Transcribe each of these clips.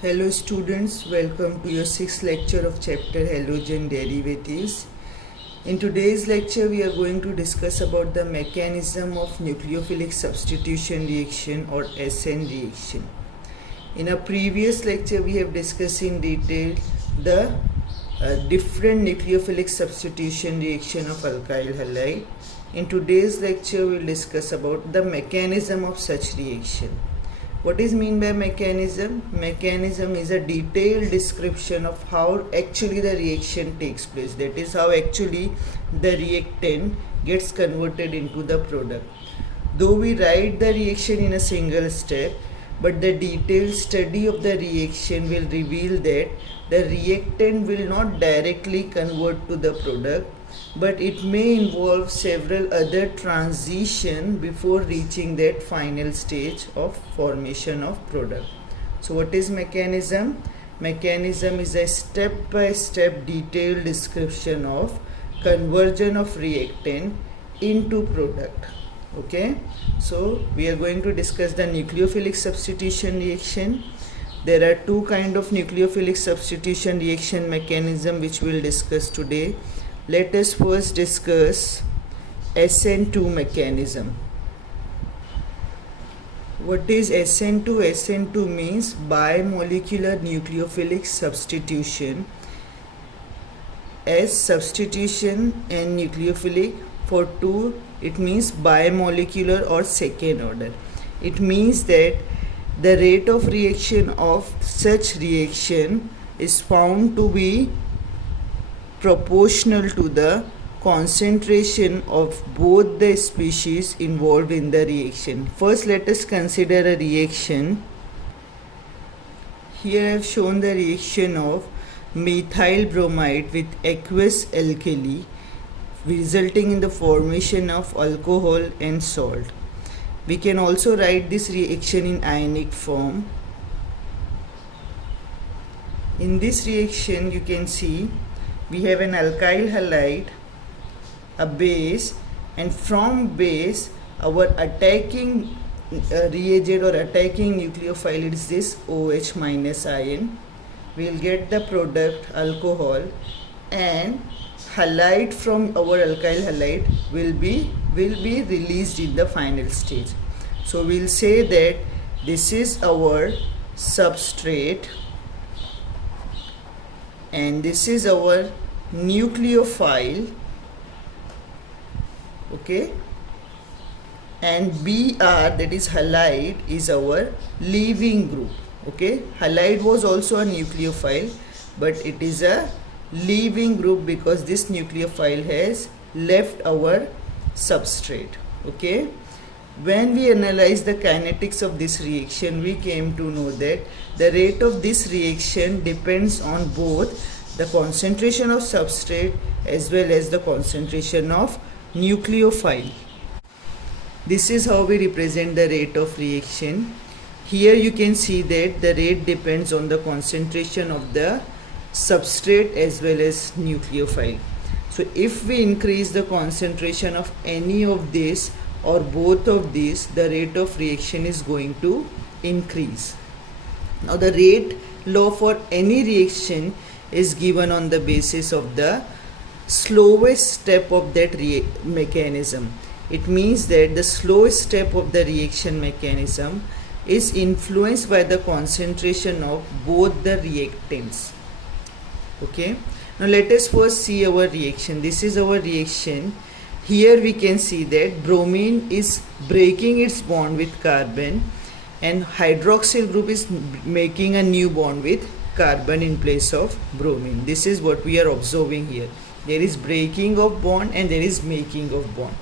Hello students, welcome to your 6th lecture of chapter Halogen Derivatives. In today's lecture we are going to discuss about the mechanism of nucleophilic substitution reaction or SN reaction. In a previous lecture we have discussed in detail the different nucleophilic substitution reaction of alkyl halide. In today's lecture we will discuss about the mechanism of such reaction. What is mean by mechanism? Mechanism is a detailed description of how actually the reaction takes place. That is how actually the reactant gets converted into the product. Though we write the reaction in a single step, but the detailed study of the reaction will reveal that the reactant will not directly convert to the product, but it may involve several other transitions before reaching that final stage of formation of product. So what is mechanism? Mechanism is a step-by-step detailed description of conversion of reactant into product. Okay, so we are going to discuss the nucleophilic substitution reaction. There are two kinds of nucleophilic substitution reaction mechanism which we will discuss today. Let us first discuss SN2 mechanism. What is SN2? SN2 means bimolecular nucleophilic substitution. As substitution and nucleophilic for two, it means bimolecular or second order. It means that the rate of reaction of such reaction is found to be proportional to the concentration of both the species involved in the reaction. First, let us consider a reaction. Here I have shown the reaction of methyl bromide with aqueous alkali, resulting in the formation of alcohol and salt. We can also write this reaction in ionic form. In this reaction, you can see we have an alkyl halide, a base, and from base our attacking reagent or attacking nucleophile is this OH minus ion. We will get the product alcohol, and halide from our alkyl halide will be released in the final stage. So we will say that this is our substrate and this is our nucleophile, okay, and Br, that is halide, is our leaving group. Okay, halide was also a nucleophile, but it is a leaving group because this nucleophile has left our substrate. Okay, when we analyze the kinetics of this reaction, we came to know that the rate of this reaction depends on both the concentration of substrate as well as the concentration of nucleophile. This is how we represent the rate of reaction. Here you can see that the rate depends on the concentration of the substrate as well as nucleophile. So if we increase the concentration of any of these or both of these, the rate of reaction is going to increase. Now the rate law for any reaction is given on the basis of the slowest step of that mechanism. It means that the slowest step of the reaction mechanism is influenced by the concentration of both the reactants. Okay, now let us first see our reaction. This is our reaction. Here we can see that bromine is breaking its bond with carbon and hydroxyl group is making a new bond with carbon in place of bromine. This is what we are observing here. There is breaking of bond and there is making of bond.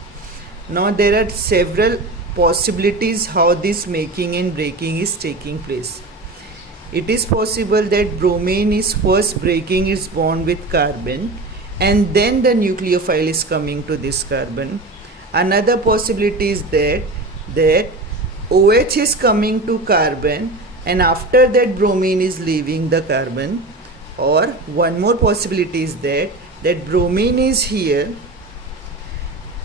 Now there are several possibilities how this making and breaking is taking place. It is possible that bromine is first breaking its bond with carbon and then the nucleophile is coming to this carbon. Another possibility is that OH is coming to carbon and after that bromine is leaving the carbon. Or one more possibility is that bromine is here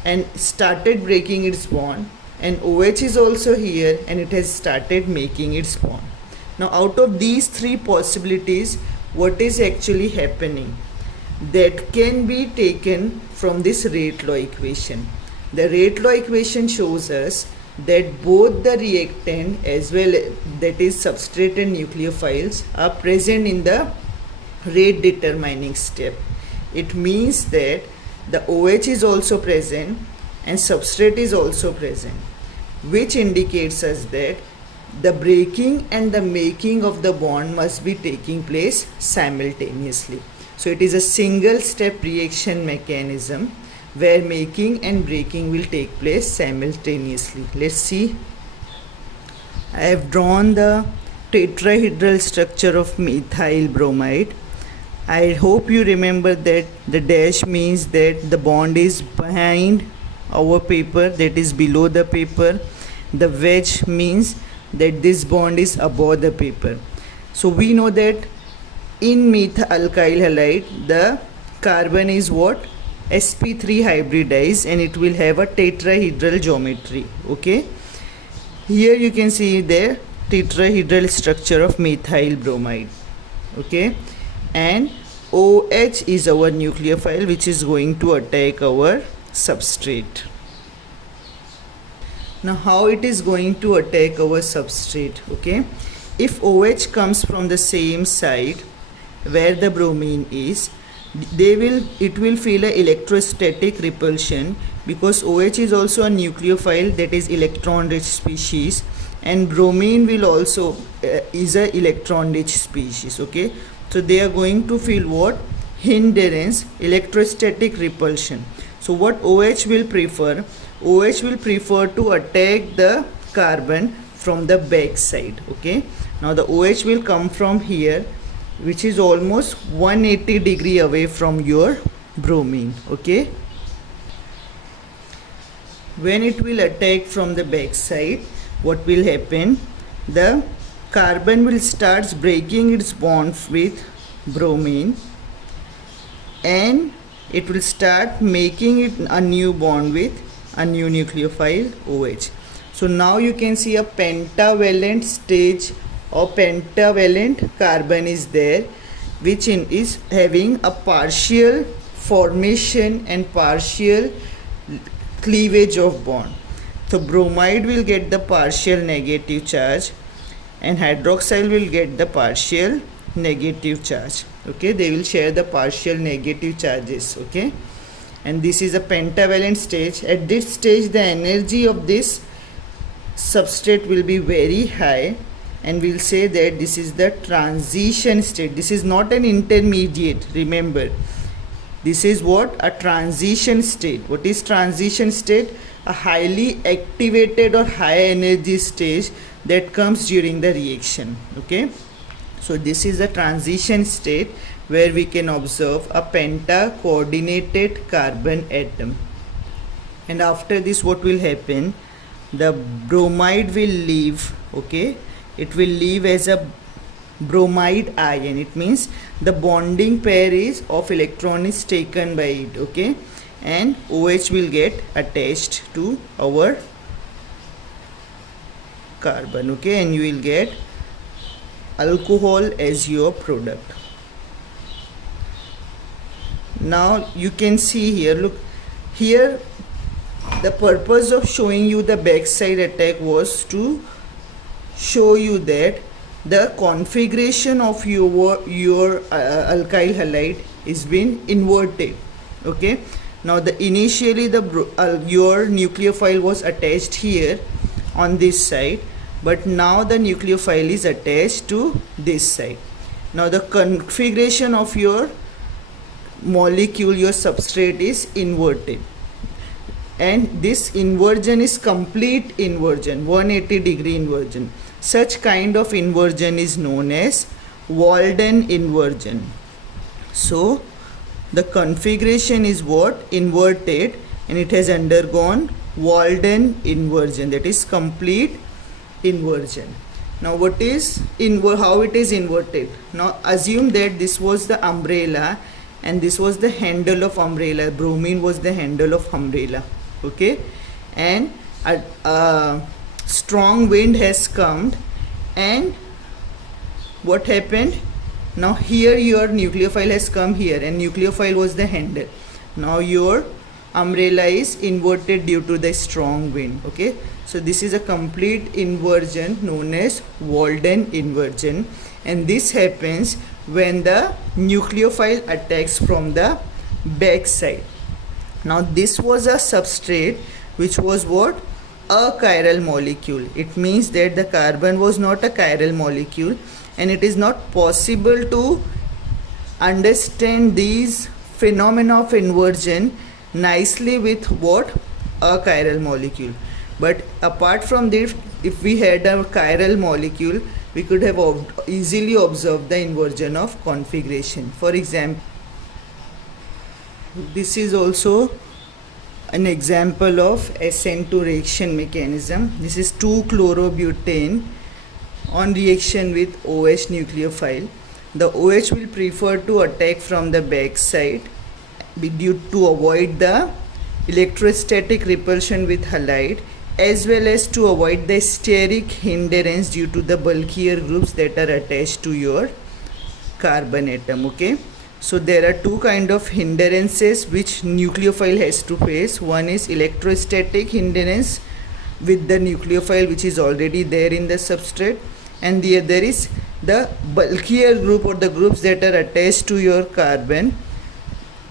and started breaking its bond and OH is also here and it has started making its bond. Now out of these three possibilities, what is actually happening? That can be taken from this rate law equation. The rate law equation shows us that both the reactant as well, that is substrate and nucleophiles, are present in the rate determining step. It means that the OH is also present and substrate is also present, which indicates us that the breaking and the making of the bond must be taking place simultaneously. So it is a single step reaction mechanism where making and breaking will take place simultaneously. Let's see. I have drawn the tetrahedral structure of methyl bromide. I hope you remember that the dash means that the bond is behind our paper, that is below the paper. The wedge means that this bond is above the paper. So we know that in methyl alkyl halide the carbon is what? sp3 hybridized, and it will have a tetrahedral geometry. Okay, here you can see the tetrahedral structure of methyl bromide. Okay, and OH is our nucleophile which is going to attack our substrate. Now how it is going to attack our substrate? Okay, if OH comes from the same side where the bromine is, it will feel an electrostatic repulsion, because OH is also a nucleophile, that is electron rich species, and bromine will also is a electron rich species. Okay, so they are going to feel what? Hindrance, electrostatic repulsion. So what OH will prefer? OH will prefer to attack the carbon from the back side. Okay, now the OH will come from here, which is almost 180 degree away from your bromine. Okay, when it will attack from the back side, what will happen? The carbon will start breaking its bonds with bromine, and it will start making it a new bond with a new nucleophile OH. So now you can see a pentavalent stage or pentavalent carbon is there, which is having a partial formation and partial cleavage of bond. So bromide will get the partial negative charge and hydroxyl will get the partial negative charge. Okay, they will share the partial negative charges. Okay, and this is a pentavalent stage. At this stage the energy of this substrate will be very high, and we'll say that this is the transition state. This is not an intermediate, remember, this is what? A transition state. What is transition state? A highly activated or high energy stage that comes during the reaction. Okay, so this is a transition state where we can observe a penta coordinated carbon atom. And after this what will happen? The bromide will leave. Okay, it will leave as a bromide ion. It means the bonding pair is of electron is taken by it. Okay, and OH will get attached to our carbon. Okay, and you will get alcohol as your product. Now you can see here, look here, the purpose of showing you the backside attack was to show you that the configuration of your alkyl halide is been inverted. Okay, now the initially the your nucleophile was attached here on this side, but now the nucleophile is attached to this side. Now the configuration of your molecule, your substrate, is inverted, and this inversion is complete inversion, 180 degree inversion. Such kind of inversion is known as Walden inversion. So the configuration is what? Inverted, and it has undergone Walden inversion, that is complete inversion. Now what is how it is inverted? Now assume that this was the umbrella and this was the handle of umbrella. Bromine was the handle of umbrella. Okay, and a strong wind has come and what happened? Now here your nucleophile has come here, and nucleophile was the handle. Now your umbrella is inverted due to the strong wind. Okay, so this is a complete inversion known as Walden inversion, and this happens when the nucleophile attacks from the back side. Now this was a substrate which was what? A chiral molecule. It means that the carbon was not a chiral molecule, and it is not possible to understand these phenomena of inversion nicely with what? A chiral molecule. But apart from this, if we had a chiral molecule, we could have easily observed the inversion of configuration. For example, this is also an example of SN2 reaction mechanism. This is 2-chlorobutane on reaction with OH nucleophile. The OH will prefer to attack from the back side due to avoid the electrostatic repulsion with halide, as well as to avoid the steric hindrance due to the bulkier groups that are attached to your carbon atom. Okay, so there are two kind of hindrances which nucleophile has to face. One is electrostatic hindrance with the nucleophile which is already there in the substrate, and the other is the bulkier group or the groups that are attached to your carbon,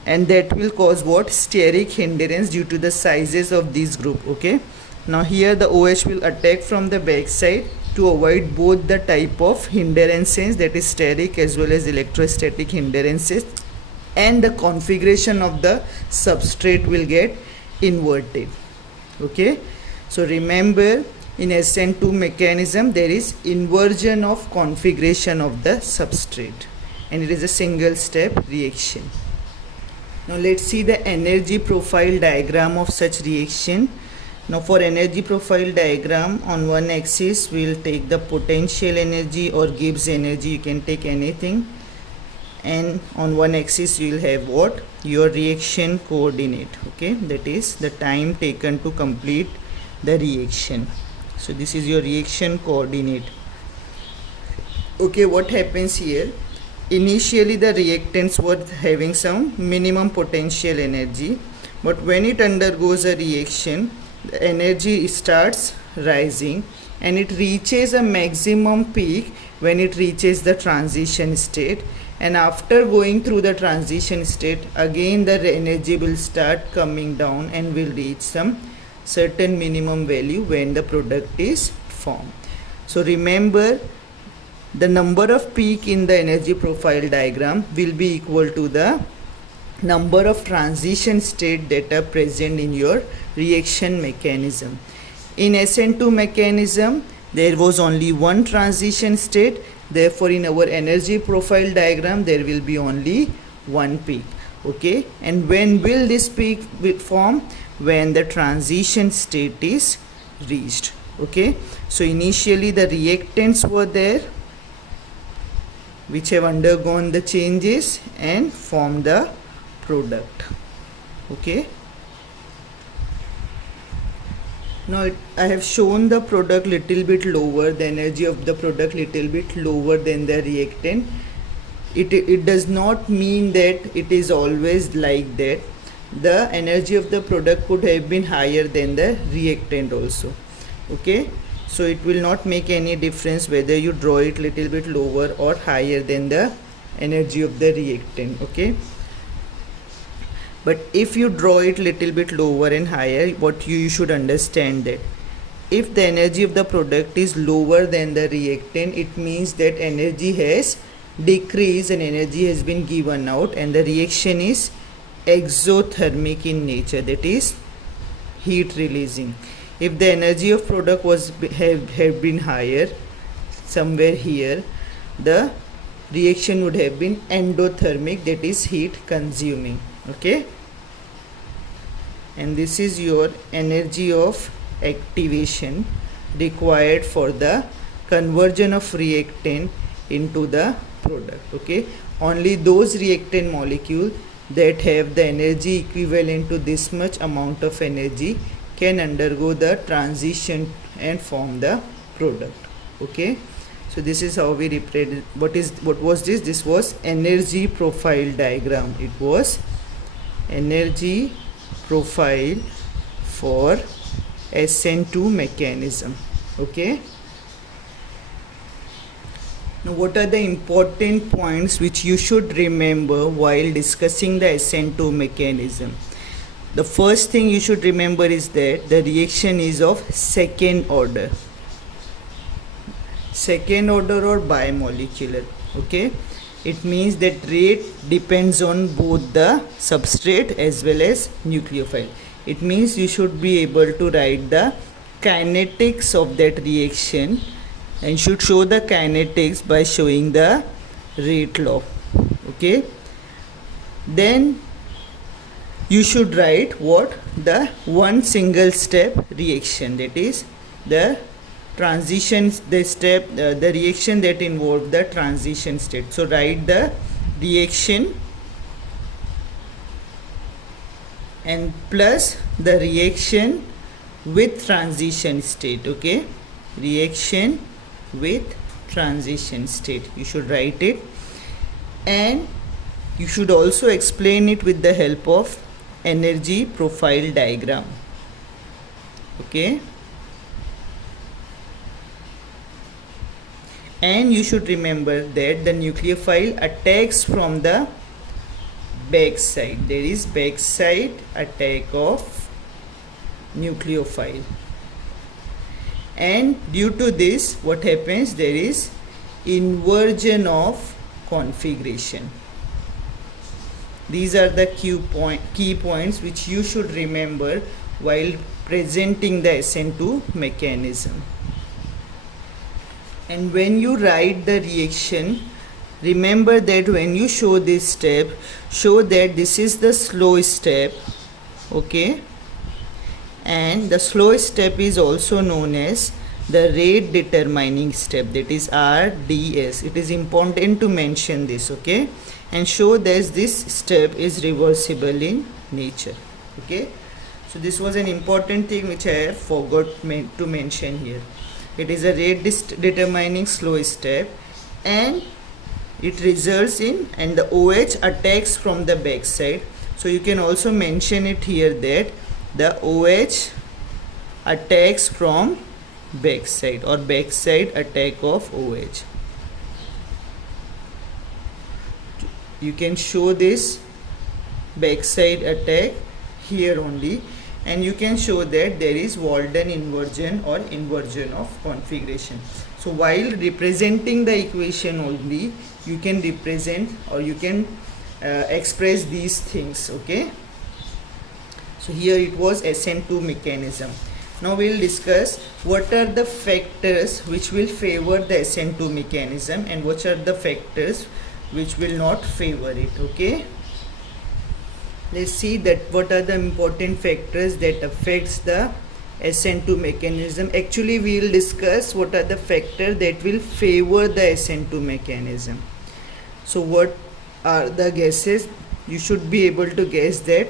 and that will cause what? Steric hindrance due to the sizes of this group. Okay, now here the OH will attack from the back side to avoid both the type of hindrances, that is steric as well as electrostatic hindrances, and the configuration of the substrate will get inverted. Okay, so remember, in SN2 mechanism there is inversion of configuration of the substrate, and it is a single step reaction. Now let's see the energy profile diagram of such reaction. Now for energy profile diagram, on one axis we will take the potential energy or Gibbs energy, you can take anything, and on one axis you will have what? Your reaction coordinate. Okay, that is the time taken to complete the reaction. So this is your reaction coordinate. Okay, what happens here? Initially the reactants were having some minimum potential energy, but when it undergoes a reaction, the energy starts rising and it reaches a maximum peak when it reaches the transition state, and after going through the transition state, again the energy will start coming down and will reach some certain minimum value when the product is formed. So remember, the number of peak in the energy profile diagram will be equal to the number of transition state that are present in your reaction mechanism. In SN2 mechanism there was only one transition state, therefore in our energy profile diagram there will be only one peak. Okay, and when will this peak form? When the transition state is reached. Okay, so initially the reactants were there which have undergone the changes and formed the product. Okay, now I have shown the product little bit lower, the energy of the product little bit lower than the reactant. It does not mean that it is always like that. The energy of the product could have been higher than the reactant also. Okay, so it will not make any difference whether you draw it little bit lower or higher than the energy of the reactant. Okay, but if you draw it little bit lower and higher, what you should understand that if the energy of the product is lower than the reactant, it means that energy has decreased and energy has been given out, and the reaction is exothermic in nature, that is heat releasing. If the energy of product was have been higher, somewhere here, the reaction would have been endothermic, that is heat consuming. Okay, and this is your energy of activation required for the conversion of reactant into the product. Okay, only those reactant molecules that have the energy equivalent to this much amount of energy can undergo the transition and form the product. Okay, So this is how we represent. What was this? This was energy profile diagram. It was energy profile for SN2 mechanism. Okay. Now, what are the important points which you should remember while discussing the SN2 mechanism? The first thing you should remember is that the reaction is of second order or bimolecular. Okay, it means that rate depends on both the substrate as well as nucleophile. It means you should be able to write the kinetics of that reaction and should show the kinetics by showing the rate law. Okay, then you should write what the one single step reaction, that is the transition, the reaction that involved the transition state. So write the reaction and plus the reaction with transition state. Okay, reaction with transition state, you should write it, and you should also explain it with the help of energy profile diagram. Okay, and you should remember that the nucleophile attacks from the back side. There is backside attack of nucleophile, and due to this what happens, there is inversion of configuration. These are the key points which you should remember while presenting the SN2 mechanism. And when you write the reaction, remember that when you show this step, show that this is the slow step. Okay, and the slow step is also known as the rate determining step, that is RDS. It is important to mention this. Okay, and show that this step is reversible in nature. Okay, so this was an important thing which I have forgot to mention here. It is a rate determining slow step, and it results in, and the OH attacks from the backside. So you can also mention it here that the OH attacks from backside, or backside attack of OH. You can show this backside attack here only, and you can show that there is Walden inversion or inversion of configuration. So while representing the equation only, you can represent or you can express these things. Okay, so here it was SN2 mechanism. Now we will discuss what are the factors which will favor the SN2 mechanism and what are the factors which will not favor it. Okay, let's see that what are the important factors that affects the SN2 mechanism. Actually we will discuss what are the factors that will favor the SN2 mechanism. So what are the guesses? You should be able to guess that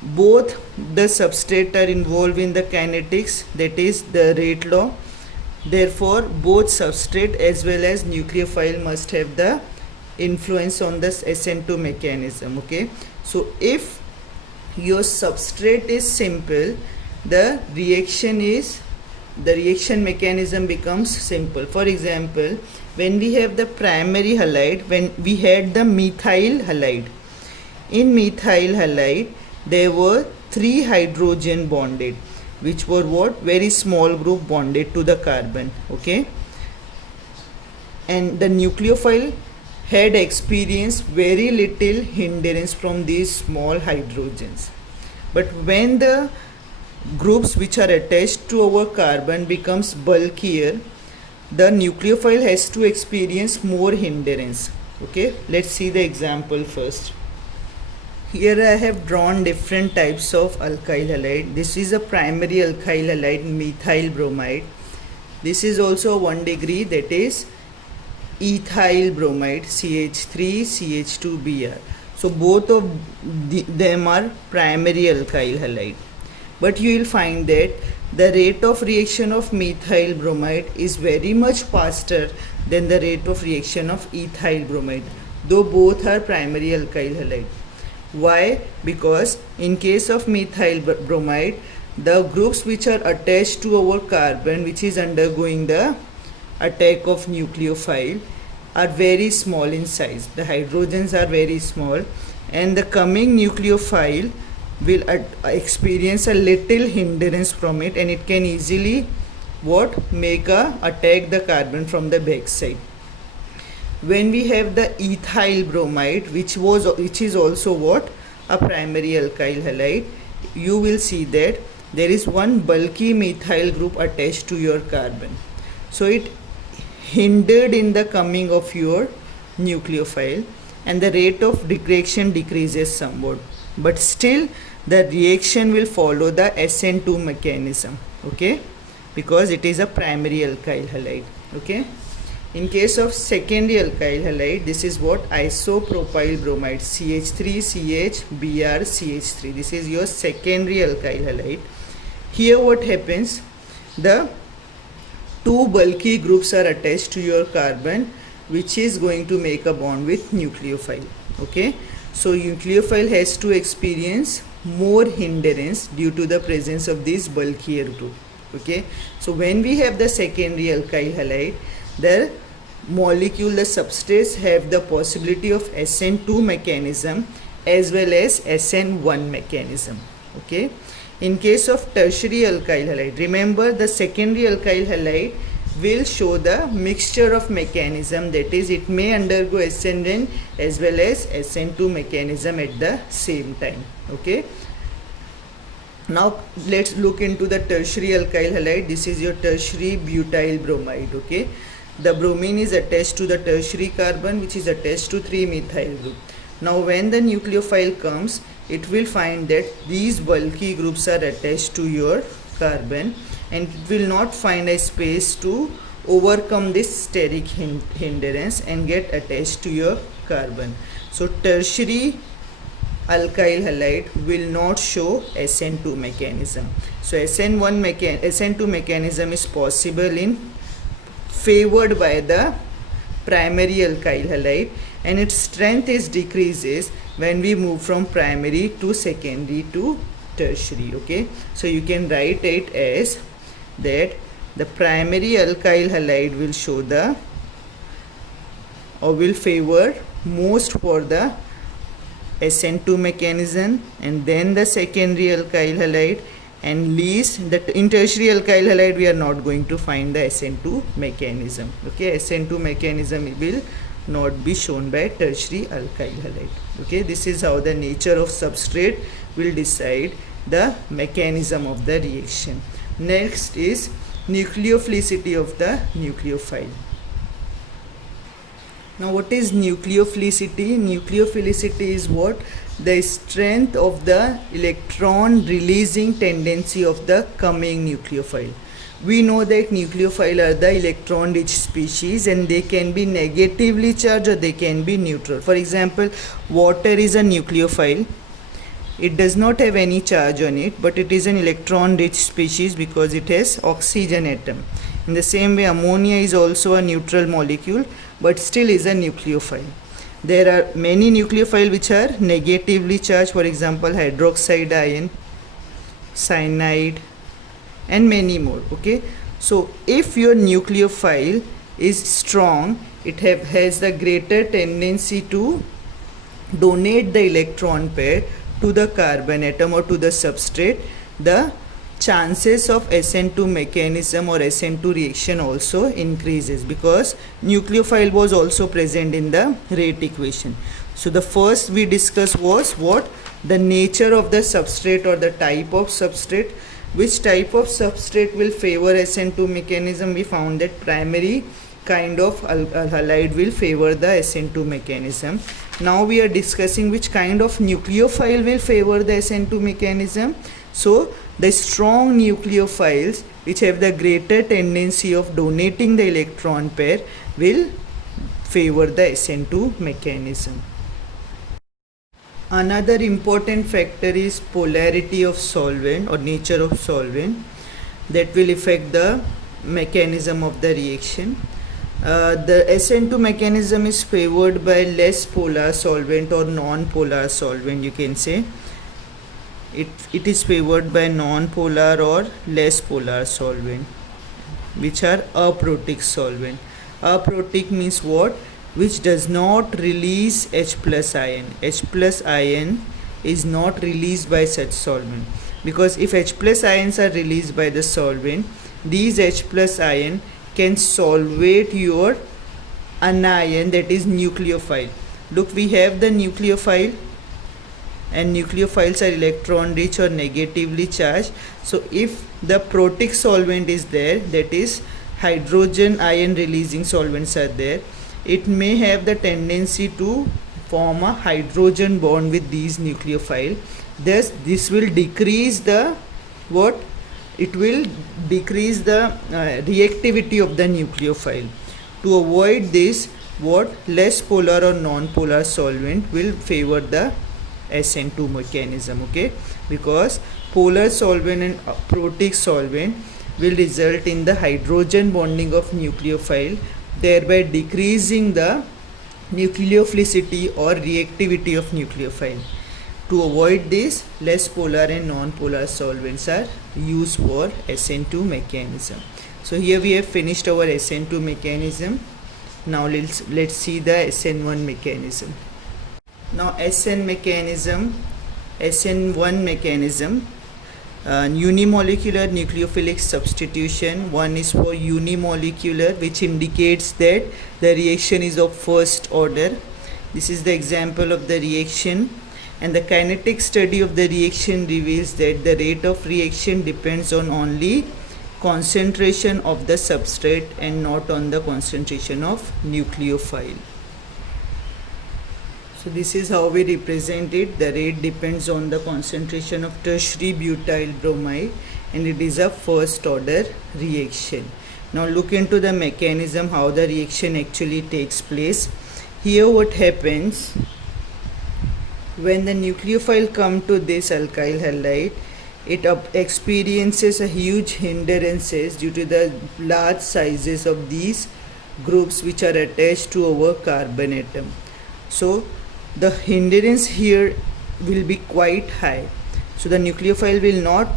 both the substrate are involved in the kinetics, that is the rate law. Therefore both substrate as well as nucleophile must have the influence on this SN2 mechanism. Okay, so if your substrate is simple, the reaction mechanism becomes simple. For example, when we have the primary halide, when we had the methyl halide, in methyl halide there were 3 hydrogen bonded, which were what? Very small group bonded to the carbon. Okay, and the nucleophile had experienced very little hindrance from these small hydrogens. But when the groups which are attached to our carbon becomes bulkier, the nucleophile has to experience more hindrance. Okay, let's see the example first. Here I have drawn different types of alkyl halide. This is a primary alkyl halide, methyl bromide. This is also 1 degree, that is ethyl bromide, CH3 CH2Br. So both of them are primary alkyl halide. But you will find that the rate of reaction of methyl bromide is very much faster than the rate of reaction of ethyl bromide, though both are primary alkyl halide. Why? Because in case of methyl bromide, the groups which are attached to our carbon, which is undergoing the attack of nucleophile, are very small in size. The hydrogens are very small, and the coming nucleophile will experience a little hindrance from it, and it can easily attack the carbon from the back side. When we have the ethyl bromide, which is also a primary alkyl halide, you will see that there is one bulky methyl group attached to your carbon, so it hindered in the coming of your nucleophile, and the rate of reaction decreases somewhat, but still the reaction will follow the SN2 mechanism, okay, because it is a primary alkyl halide. Okay, in case of secondary alkyl halide, this is isopropyl bromide, CH3CH Br CH3. This is your secondary alkyl halide. Here what happens, the two bulky groups are attached to your carbon, which is going to make a bond with nucleophile. Okay, so nucleophile has to experience more hindrance due to the presence of this bulkier group. Okay, so when we have the secondary alkyl halide, the molecule, the substrates have the possibility of SN2 mechanism as well as SN1 mechanism. Okay, in case of tertiary alkyl halide, remember the secondary alkyl halide will show the mixture of mechanism, that is, it may undergo SN1 as well as SN2 mechanism at the same time. Okay, now let's look into the tertiary alkyl halide. This is your tertiary butyl bromide. Okay, the bromine is attached to the tertiary carbon, which is attached to 3-methyl group. Now when the nucleophile comes, it will find that these bulky groups are attached to your carbon, and it will not find a space to overcome this steric hindrance and get attached to your carbon. So tertiary alkyl halide will not show SN2 mechanism. So SN2 mechanism is possible in favored by the primary alkyl halide, and its strength is decreases when we move from primary to secondary to tertiary. Okay, so you can write it as that the primary alkyl halide will show the or will favor most for the SN2 mechanism, and then the secondary alkyl halide, and least that in tertiary alkyl halide we are not going to find the SN2 mechanism. Okay, SN2 mechanism will not be shown by tertiary alkyl halide. Okay, this is how the nature of substrate will decide the mechanism of the reaction. Next is nucleophilicity of the nucleophile. Now what is nucleophilicity? Nucleophilicity is the strength of the electron releasing tendency of the coming nucleophile. We know that nucleophile are the electron rich species, and they can be negatively charged or they can be neutral. For example, water is a nucleophile. It does not have any charge on it, but it is an electron rich species because it has oxygen atom. In the same way, ammonia is also a neutral molecule, but still is a nucleophile. There are many nucleophiles which are negatively charged, for example hydroxide ion, cyanide, and many more. Okay, so if your nucleophile is strong, it has the greater tendency to donate the electron pair to the carbon atom or to the substrate. The chances of SN2 mechanism or SN2 reaction also increases because nucleophile was also present in the rate equation. So the first we discussed was the nature of the substrate or the type of substrate. Which type of substrate will favor SN2 mechanism? We found that primary kind of halide will favor the SN2 mechanism. Now we are discussing which kind of nucleophile will favor the SN2 mechanism. So the strong nucleophiles which have the greater tendency of donating the electron pair will favor the SN2 mechanism. Another important factor is polarity of solvent or nature of solvent. that will affect the mechanism of the reaction. The SN2 mechanism is favored by less polar solvent or non-polar solvent, you can say. It is favored by non-polar or less polar solvent, which are aprotic solvent. Aprotic means what? Which does not release H plus ion. H plus ion is not released by such solvent, because if H plus ions are released by the solvent, these H plus ion can solvate your anion, that is nucleophile. Look, we have the nucleophile, and nucleophiles are electron rich or negatively charged. So if the protic solvent is there, that is hydrogen ion releasing solvents are there, it may have the tendency to form a hydrogen bond with these nucleophile. Thus this will decrease the what? It will decrease the reactivity of the nucleophile. To avoid this, what? Less polar or non-polar solvent will favor the SN2 mechanism, okay? Because polar solvent and protic solvent will result in the hydrogen bonding of nucleophile, thereby decreasing the nucleophilicity or reactivity of nucleophile. To avoid this, less polar and non-polar solvents are used for SN2 mechanism. So here we have finished our SN2 mechanism. Now let's see the SN1 mechanism. Now SN1 mechanism, unimolecular nucleophilic substitution. One is for unimolecular, which indicates that the reaction is of first order. This is the example of the reaction, and the kinetic study of the reaction reveals that the rate of reaction depends on only concentration of the substrate and not on the concentration of nucleophile. So this is how we represent it. The rate depends on the concentration of tertiary butyl bromide, and it is a first order reaction. Now look into the mechanism, how the reaction actually takes place. Here what happens, when the nucleophile come to this alkyl halide, it experiences a huge hindrances due to the large sizes of these groups which are attached to our carbon atom. So the hindrance here will be quite high. So the nucleophile will not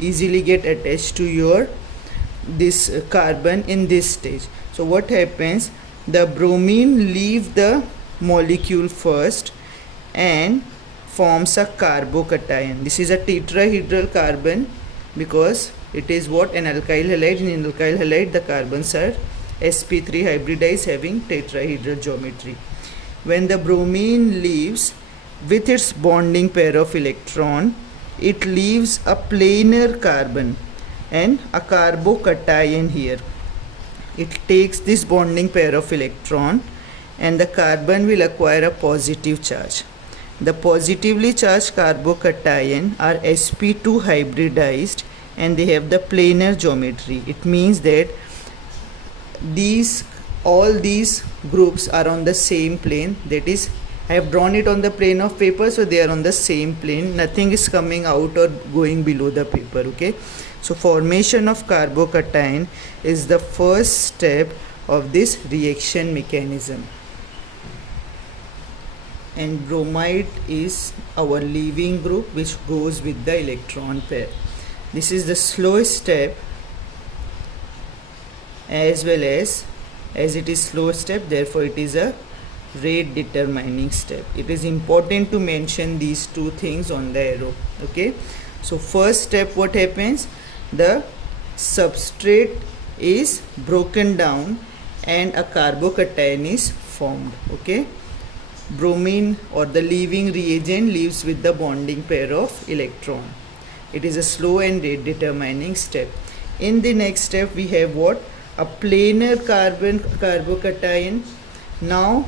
easily get attached to your this carbon in this stage. So what happens, the bromine leave the molecule first and forms a carbocation. This is a tetrahedral carbon because it is what? An alkyl halide. In alkyl halide the carbons are sp3 hybridized having tetrahedral geometry. When the bromine leaves with its bonding pair of electron, it leaves a planar carbon and a carbocation here. It takes this bonding pair of electron and the carbon will acquire a positive charge. The positively charged carbocation are sp2 hybridized and they have the planar geometry. It means that all these groups are on the same plane, that is, I have drawn it on the plane of paper, so they are on the same plane. Nothing is coming out or going below the paper, okay? So formation of carbocation is the first step of this reaction mechanism. And bromide is our leaving group which goes with the electron pair. This is the slowest step, as well as it is slow step, therefore it is a rate determining step. It is important to mention these two things on the arrow, okay? So first step, what happens, the substrate is broken down and a carbocation is formed, okay? Bromine or the leaving reagent leaves with the bonding pair of electron. It is a slow and rate determining step. In the next step we have what? A planar carbocation. Now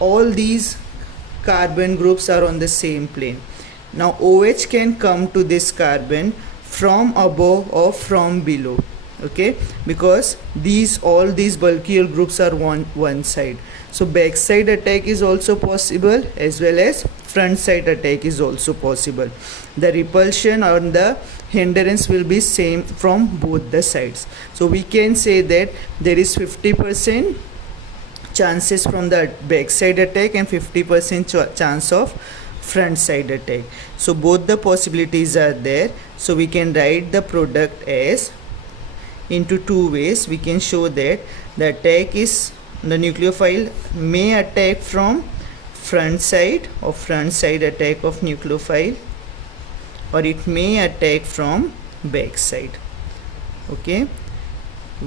all these carbon groups are on the same plane. Now OH can come to this carbon from above or from below, okay, because all these bulkier groups are one side. So backside attack is also possible as well as front side attack is also possible. The repulsion or the hindrance will be same from both the sides. So we can say that there is 50% chances from the backside attack and 50% chance of front side attack. So both the possibilities are there. So we can write the product as into two ways. We can show that the attack is, the nucleophile may attack from front side or front side attack of nucleophile, or it may attack from back side. Okay,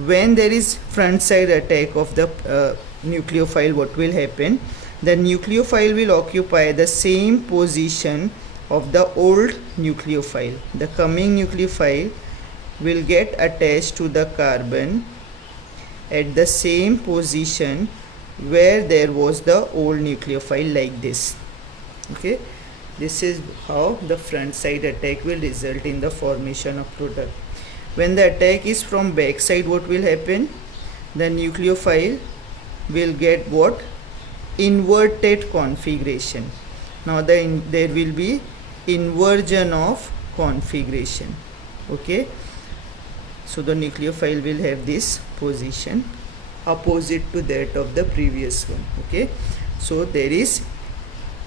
when there is front side attack of the nucleophile, what will happen? The nucleophile will occupy the same position of the old nucleophile. The coming nucleophile will get attached to the carbon at the same position where there was the old nucleophile, like this. Okay, this is how the front side attack will result in the formation of product. When the attack is from back side, what will happen? The nucleophile will get what? Inverted configuration. Now there will be inversion of configuration. Okay, so the nucleophile will have this position opposite to that of the previous one. Okay, so there is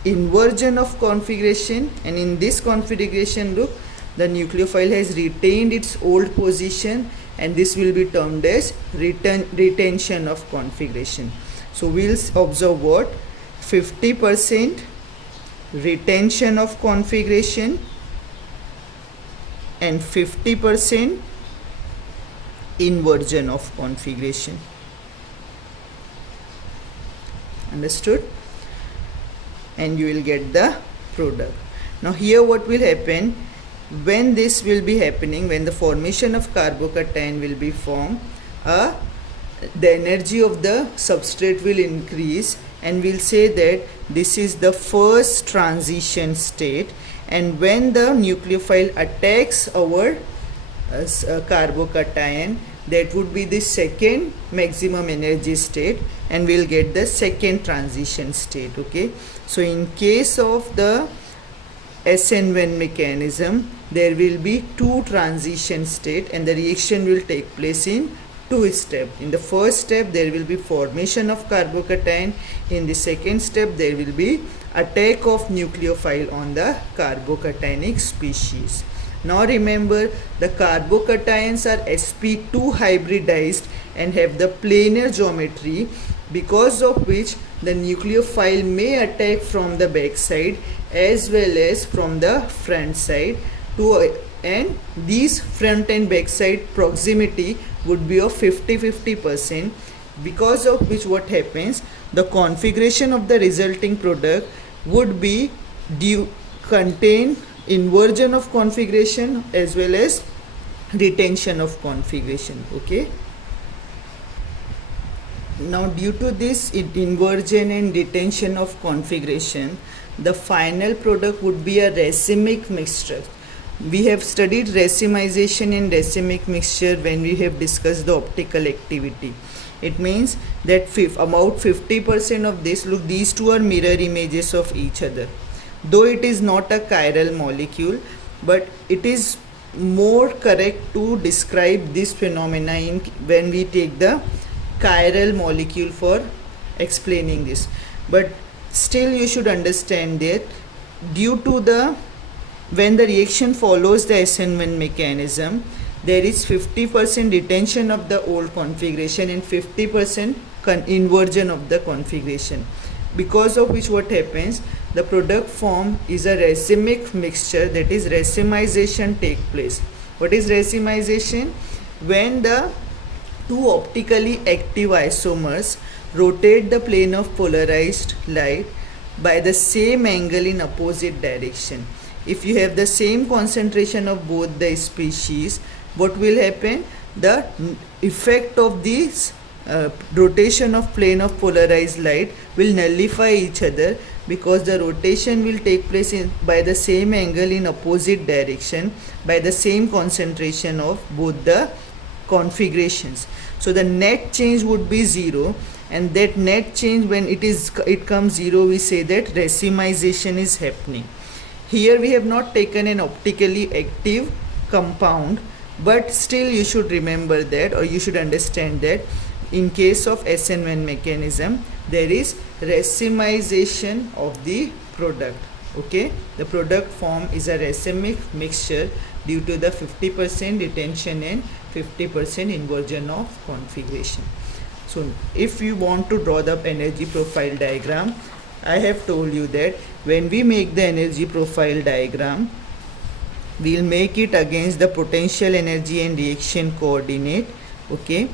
inversion of configuration, and in this configuration, look, the nucleophile has retained its old position, and this will be termed as retention of configuration. So we'll observe what? 50% retention of configuration and 50% inversion of configuration. Understood? And you will get the product. Now here what will happen? When this will be happening, when the formation of carbocation will be formed, the energy of the substrate will increase, and we'll say that this is the first transition state, and when the nucleophile attacks our carbocation, that would be the second maximum energy state, and we'll get the second transition state. Okay, so in case of the SN1 mechanism, there will be two transition state, and the reaction will take place in two steps. In the first step, there will be formation of carbocation. In the second step, there will be attack of nucleophile on the carbocationic species. Now remember, the carbocations are sp2 hybridized and have the planar geometry, because of which the nucleophile may attack from the back side as well as from the front side, and these front and back side proximity would be of 50-50%, because of which what happens, the configuration of the resulting product would be contain inversion of configuration as well as retention of configuration. Okay, now due to this inversion and retention of configuration, the final product would be a racemic mixture. We have studied racemization and racemic mixture when we have discussed the optical activity. It means that about 50% of this, look, these two are mirror images of each other. Though it is not a chiral molecule, but it is more correct to describe this phenomena when we take the chiral molecule for explaining this. But still you should understand that due to when the reaction follows the SN1 mechanism, there is 50% retention of the old configuration and 50% inversion of the configuration, because of which what happens, the product form is a racemic mixture, that is racemization take place. What is racemization? When the two optically active isomers rotate the plane of polarized light by the same angle in opposite direction. If you have the same concentration of both the species, what will happen? The effect of this rotation of plane of polarized light will nullify each other, because the rotation will take place by the same angle in opposite direction by the same concentration of both the configurations. So the net change would be 0, and that net change, when it comes zero, we say that racemization is happening. Here we have not taken an optically active compound, but still you should remember that, or you should understand that in case of SN1 mechanism there is racemization of the product. Okay, the product form is a racemic mixture due to the 50% retention and 50% inversion of configuration. So if you want to draw the energy profile diagram, I have told you that when we make the energy profile diagram, we'll make it against the potential energy and reaction coordinate. Okay,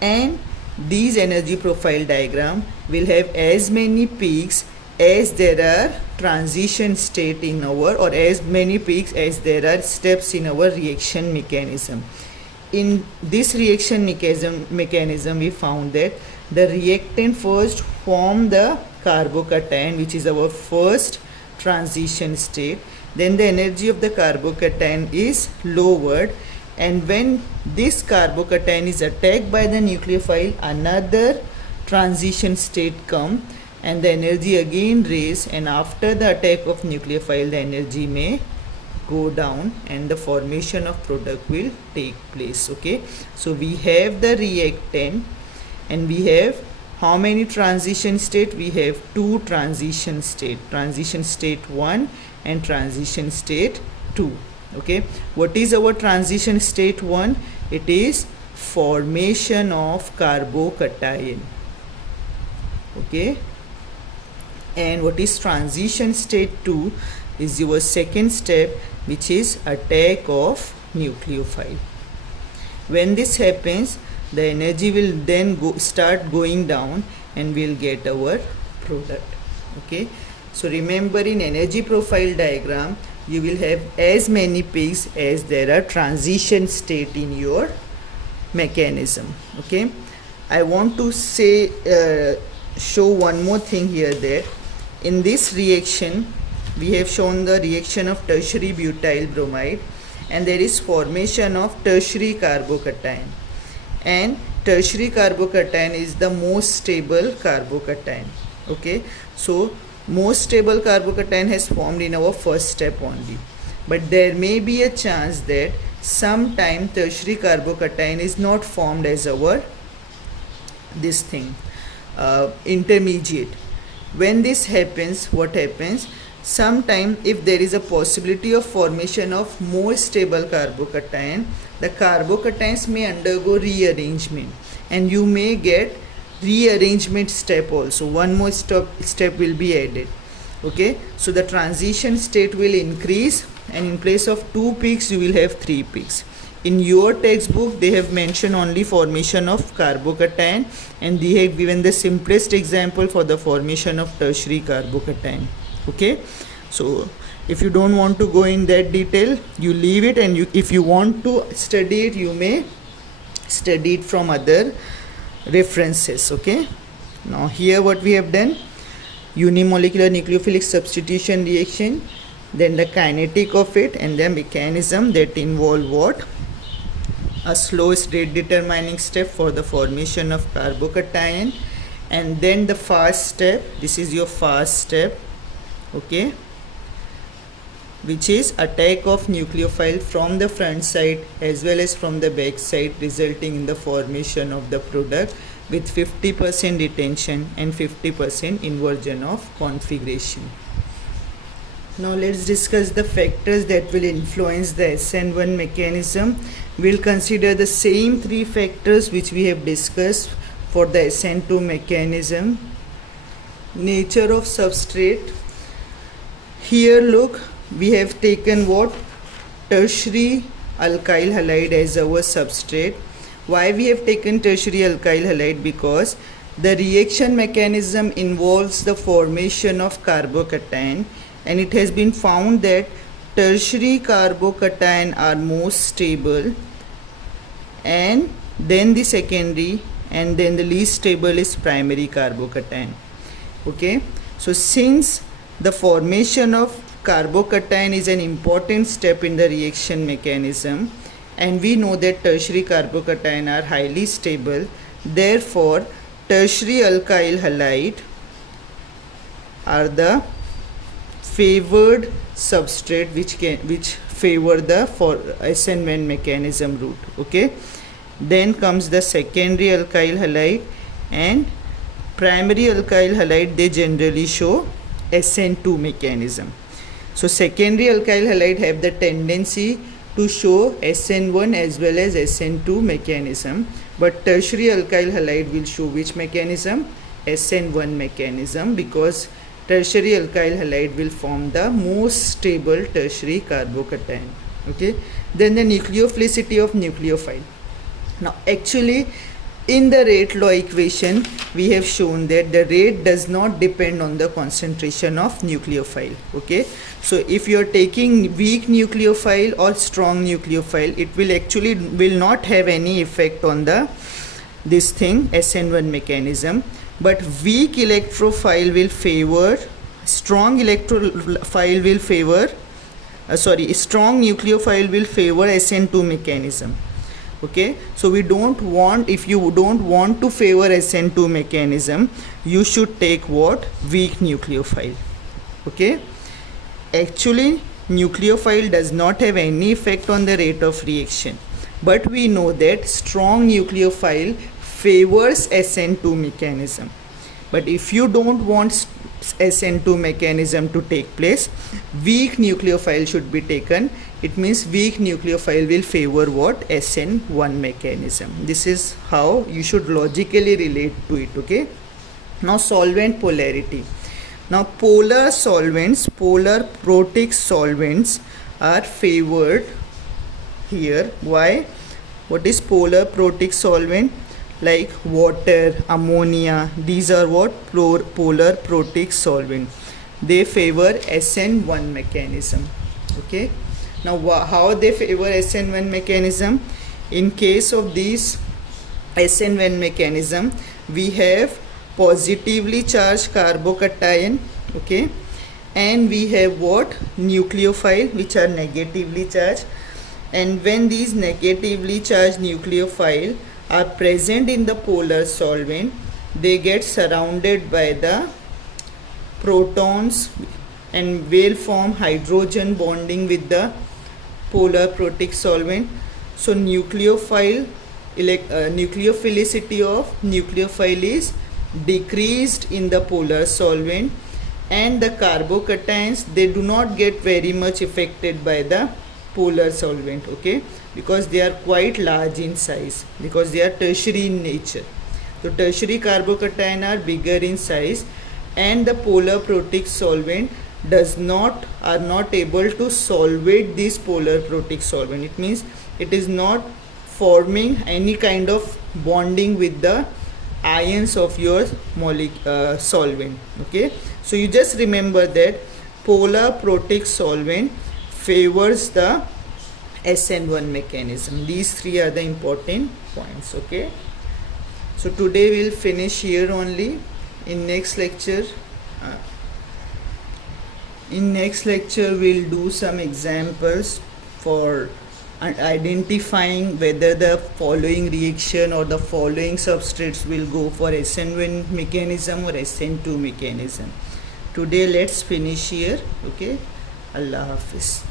and these energy profile diagram will have as many peaks as there are transition state in our, or as many peaks as there are steps in our reaction mechanism. In this reaction mechanism, we found that the reactant first form the carbocation, which is our first transition state. Then the energy of the carbocation is lowered, and when this carbocation is attacked by the nucleophile, another transition state come and the energy again raise, and after the attack of nucleophile the energy may go down and the formation of product will take place. Okay, so we have the reactant and we have how many transition state? We have two transition state 1 and transition state 2. Okay, what is our transition state 1? It is formation of carbocation. Okay, and what is transition state 2? Is your second step, which is attack of nucleophile. When this happens, the energy will then start going down and we'll get our product. Okay, so remember, in energy profile diagram you will have as many peaks as there are transition state in your mechanism. Okay, I want to show one more thing here, that in this reaction we have shown the reaction of tertiary butyl bromide, and there is formation of tertiary carbocation, and tertiary carbocation is the most stable carbocation. Okay, so most stable carbocation has formed in our first step only, but there may be a chance that sometime tertiary carbocation is not formed as our intermediate. When this happens, what happens? Sometime if there is a possibility of formation of more stable carbocation, the carbocations may undergo rearrangement and you may get rearrangement step also. One more step will be added. Okay, so the transition state will increase, and in place of 2 peaks you will have 3 peaks. In your textbook they have mentioned only formation of carbocation, and they have given the simplest example for the formation of tertiary carbocation. Okay, so if you don't want to go in that detail, you leave it, and if you want to study it, you may study it from other references. Okay, now here what we have done: unimolecular nucleophilic substitution reaction, then the kinetic of it, and the mechanism that involve what? A slow rate determining step for the formation of carbocation, and then the fast step. This is your fast step. Okay, which is attack of nucleophile from the front side as well as from the back side, resulting in the formation of the product with 50% retention and 50% inversion of configuration. Now let's discuss the factors that will influence the SN1 mechanism. We'll consider the same 3 factors which we have discussed for the SN2 mechanism. Nature of substrate. Here look, we have taken what? Tertiary alkyl halide as our substrate. Why we have taken tertiary alkyl halide? Because the reaction mechanism involves the formation of carbocation, and it has been found that tertiary carbocation are most stable, and then the secondary, and then the least stable is primary carbocation. Okay, so since the formation of carbocation is an important step in the reaction mechanism, and we know that tertiary carbocation are highly stable, therefore tertiary alkyl halide are the favored substrate which favor the for SN1 mechanism route. Okay, then comes the secondary alkyl halide and primary alkyl halide. They generally show SN2 mechanism. So secondary alkyl halide have the tendency to show SN1 as well as SN2 mechanism, but tertiary alkyl halide will show which mechanism? SN1 mechanism, because tertiary alkyl halide will form the most stable tertiary carbocation. Okay, then the nucleophilicity of nucleophile. Now actually in the rate law equation we have shown that the rate does not depend on the concentration of nucleophile. Okay, so if you are taking weak nucleophile or strong nucleophile, it will not have any effect on the this thing SN1 mechanism, but weak electrophile will favor, strong electrophile will favor strong nucleophile will favor SN2 mechanism. Okay, so we don't want, if you don't want to favor SN2 mechanism, you should take what? Weak nucleophile. Okay, actually nucleophile does not have any effect on the rate of reaction, but we know that strong nucleophile favors SN2 mechanism. But if you don't want SN2 mechanism to take place, weak nucleophile should be taken. It means weak nucleophile will favor what? SN1 mechanism. This is how you should logically relate to it. Okay, now solvent polarity. Now polar solvents, polar protic solvents are favored here. Why? What is polar protic solvent? Like water, ammonia, these are what? Polar protic solvent. They favor SN1 mechanism. Okay, now how they favor SN1 mechanism? In case of these SN1 mechanism, we have positively charged carbocation. Okay, and we have what? Nucleophile which are negatively charged, and when these negatively charged nucleophile are present in the polar solvent, they get surrounded by the protons and will form hydrogen bonding with the polar protic solvent. So nucleophilicity of nucleophile is decreased in the polar solvent, and the carbocations, they do not get very much affected by the polar solvent. Okay, because they are quite large in size, because they are tertiary in nature. So tertiary carbocation are bigger in size, and the polar protic solvent are not able to solvate this polar protic solvent. It means it is not forming any kind of bonding with the ions of your solvent. Okay, so you just remember that polar protic solvent favors the SN1 mechanism. These three are the important points. Okay, so today we'll finish here only. In next lecture we'll do some examples for identifying whether the following reaction or the following substrates will go for SN1 mechanism or SN2 mechanism. Today let's finish here. Okay, Allah Hafiz.